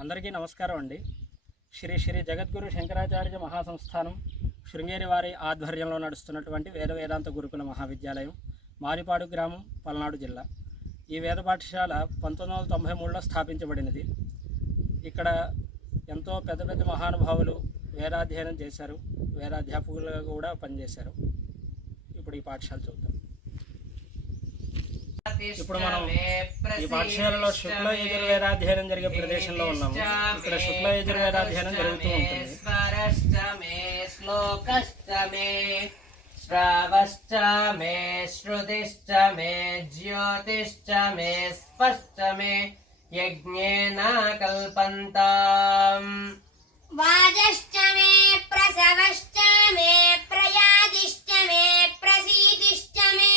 అందరికీ నమస్కారం అండి. శ్రీ శ్రీ జగద్గురు శంకరాచార్య మహాసంస్థానం శృంగేరి వారి ఆధ్వర్యంలో నడుస్తున్నటువంటి వేద వేదాంత గురుకుల మహావిద్యాలయం మారిపాడు గ్రామం, పల్నాడు జిల్లా. ఈ వేద పాఠశాల 1993లో స్థాపించబడినది. ఇక్కడ ఎంతో పెద్ద పెద్ద మహానుభావులు వేదాధ్యయనం చేశారు, వేదాధ్యాపకులుగా కూడా పనిచేశారు. ఇప్పుడు ఈ పాఠశాల చూద్దాం. ఇప్పుడు మనం ఈ పాఠశాలలో శుక్ల యజుర్వేదాధ్యయనం జరిగే ప్రదేశంలో ఉన్నాము. ఇక్కడ శుక్ల యజుర్వేదాధ్యయనం జరుగుతూ ఉంటుంది. శ్రావశ్చ మే శ్రుతిశ్చ మే జ్యోతిశ్చ మే స్పశ్చ మే యజ్ఞేన కల్పంతాం. వాజశ్చ మే ప్రసవశ్చ మే ప్రయాదిశ్చ మే ప్రసీదిశ్చ మే.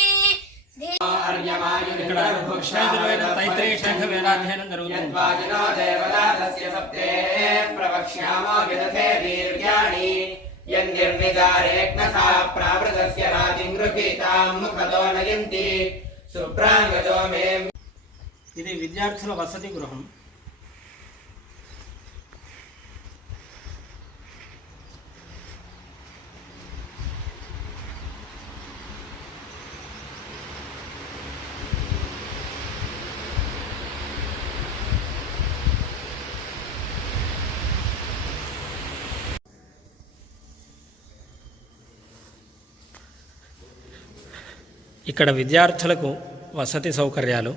ఇక్కడ శుక్లయజుర్వేద తైత్రేయ శాఖ వేదాధ్యయనం జరుగుతుంది. ఇది విద్యార్థుల వసతి గృహం. ఇక్కడ విద్యార్థులకు వసతి సౌకర్యాలు,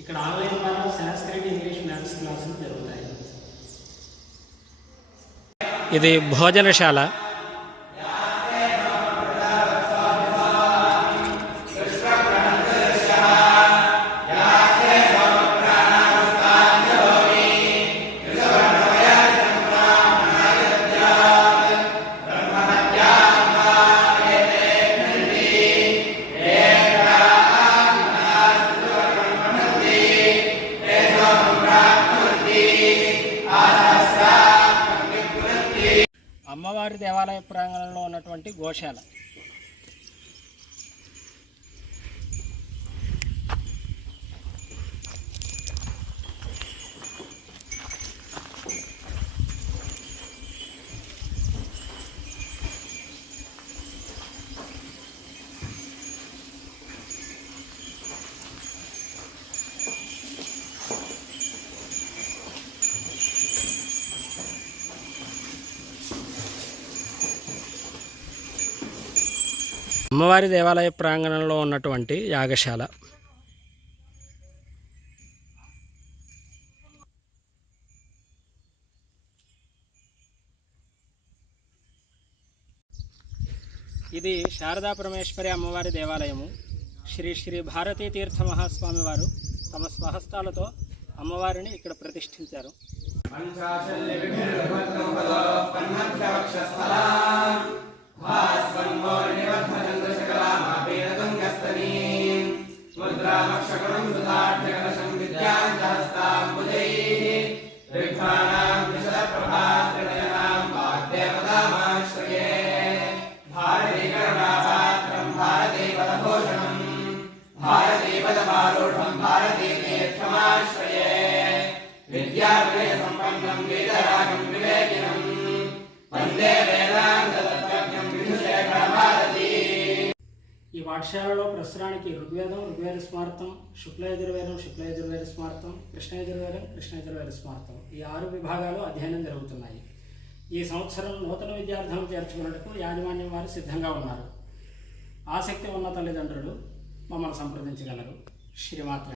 ఇక్కడ ఆన్లైన్ ద్వారా సంస్కృత ఇంగ్లీష్ మ్యాథ్స్ క్లాసులు జరుగుతాయి. ఇది భోజనశాల. అమ్మవారి దేవాలయ ప్రాంగణంలో ఉన్నటువంటి గోశాల. అమ్మవారి దేవాలయ ప్రాంగణంలో ఉన్నటువంటి యాగశాల. ఇది శారదా పరమేశ్వరి అమ్మవారి దేవాలయము. శ్రీ శ్రీ భారతీ తీర్థ మహాస్వామి వారు తమ స్వహస్తాలతో అమ్మవారిని ఇక్కడ ప్రతిష్ఠించారు. ఈ పాఠశాలలో ప్రస్తుతానికి ఋగ్వేదం, ఋగ్వేద స్మార్థం, శుక్లయజుర్వేదం, శుక్లయజుర్వేద స్మార్థం, కృష్ణయజుర్వేదం, కృష్ణయజుర్వేద స్మార్థం, ఈ 6 విభాగాలు అధ్యయనం జరుగుతున్నాయి. ఈ సంవత్సరం నూతన విద్యార్థులను చేర్చుకున్నట్టుకు యాజమాన్యం వారు సిద్ధంగా ఉన్నారు. ఆసక్తి ఉన్న తల్లిదండ్రులు మమ్మల్ని సంప్రదించగలరు. శ్రీమాత్ర